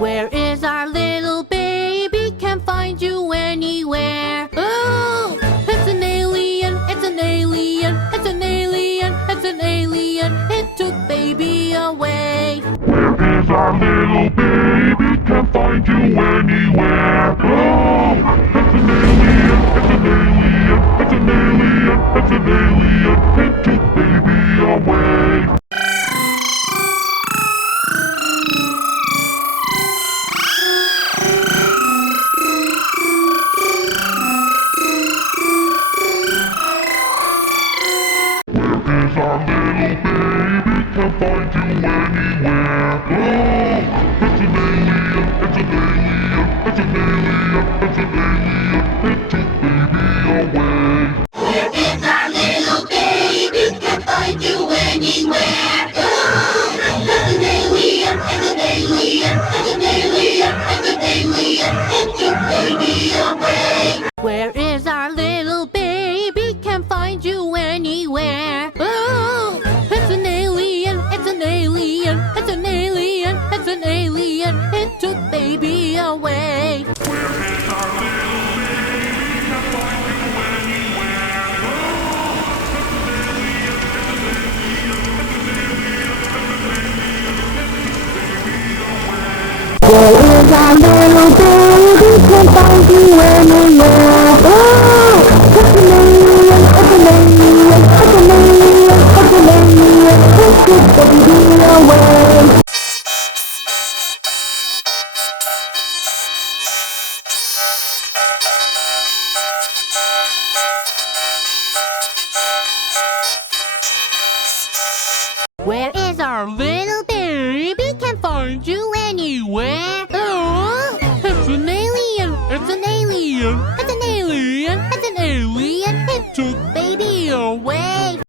Where is our little baby? Can't find you anywhere. Oh, it's an alien, it's an alien, it's an alien, it's an alien. It took baby away. Where is our little baby? Can't find you anywhere. Oh, it's an alien, it's an alien, it's an alien, it's an alien. It took baby away. Our little baby can't find you anywhere. Oh, it's an alien, it's an alien, it's an alien, it's an alien. It took baby away. Where is our little baby? Can't find you anywhere. Oh, it's an alien, it's an alien, it's an alien, it's an alien. It took baby away. Where is our little baby? Can't find you anywhere. Oh, it's an alien, it's an alien, it's an alien, it's an alien. It took baby away. Where is our little baby? Can't find you anywhere. Oh, it's an alien, it's an alien, it's an alien, it's an alien. It took baby away. Where is our little baby? Can't find you anywhere. Oh, it's an alien, it's an alien, it's an alien, it's an alien. It took baby away.